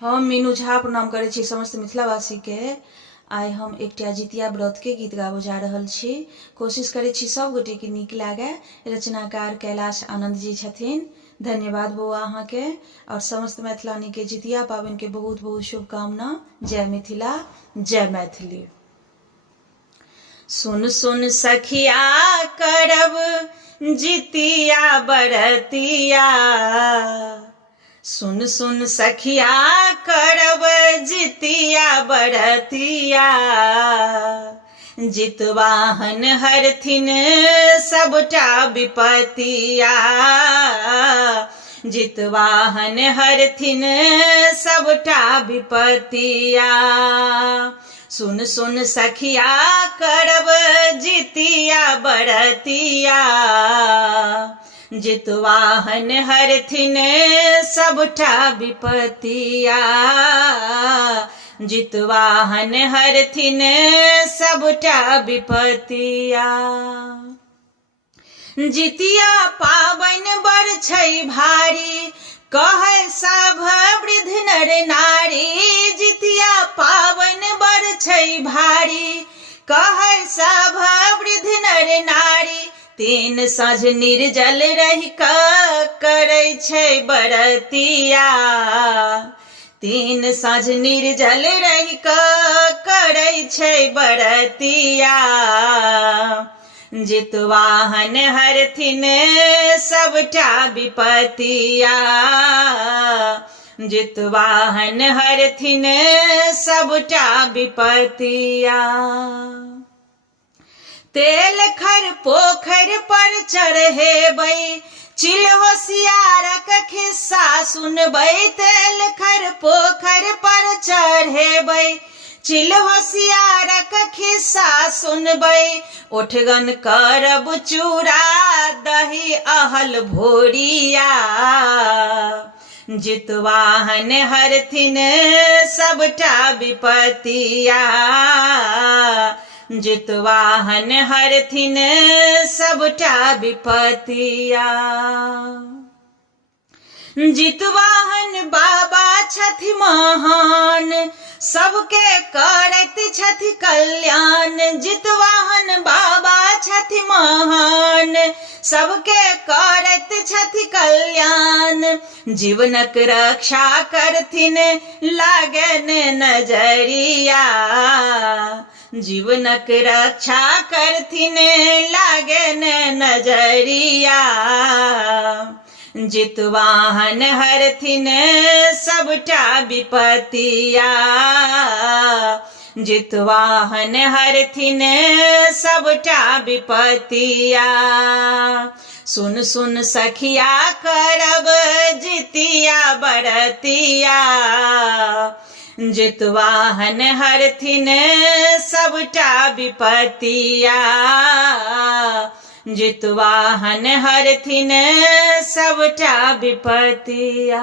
हम मीनू झा प्रणाम करै छी समस्त मिथिलावासी के। आइ हम एकटा जितिया व्रत के गीत गाबो जा रहल छी। कोशिश करै छी सब गोटे के नीक लागे। रचनाकार कैलाश आनंद जी छथिन। धन्यवाद बउआ अहाँ के और समस्त मैथिलानी के जितिया पाबन के बहुत बहुत शुभकामना। जय मिथिला, जय मैथिली। सुन सुन सखिया करब जितिया बरतिया, सुन सुन सखिया करब जितिया बरतिया, जितवाहन हरथिन सबटा विपतिया, जितवाहन हरथिन सबटा विपतिया। सुन सुन सखिया करब जितिया बरतिया, जितवाहन हरथिन सबटा विपतिया, जितवाहन हरथिन सबटा विपतिया। जितिया पाबन बड़ छै भारी, कहै सब वृद्ध नर नारी। जितिया पाबन बड़ छै भारी, कहै सब वृद्ध नर नारी। तीन साँझ निर्जल रहि कऽ करै छै बरतिया, तीन साँझ निर्जल रहि कऽ करै छै बरतिया, जितवाहन हरथिन सबटा विपतिया, जितवाहन हरथिन सबटा विपतिया। तेल खर पोखर पर चढ़ेबै, चिल होशियारक खिस्सा सुनबै। तेल खर पोखर पर चढ़ेबै, चिल होशियारक खिस्सा सुनबै। ओठगन करब चूड़ा दही अहल भोरिया, जितवाहन हरथिन सबटा विपतिया, जितवाहन हरथिन सबटा विपतिया। जितवाहन बाबा छथि महान, सबके करैत छथि कल्याण। जितवाहन बाबा छथि महान, सबके करैत छथि कल्याण। जीवनक रक्षा करथिन लागन नजरिया, जीवनक रक्षा करथिन लागन नजरिया, जितवाहन हरथिन सबटा विपतिया, जितवाहन हरथिन सबटा विपतिया। सुन सुन सखिया करब जितिया बरतिया, जितवाहन हरथिन सबटा विपतिया, जितवाहन हरथिन सबटा विपतिया।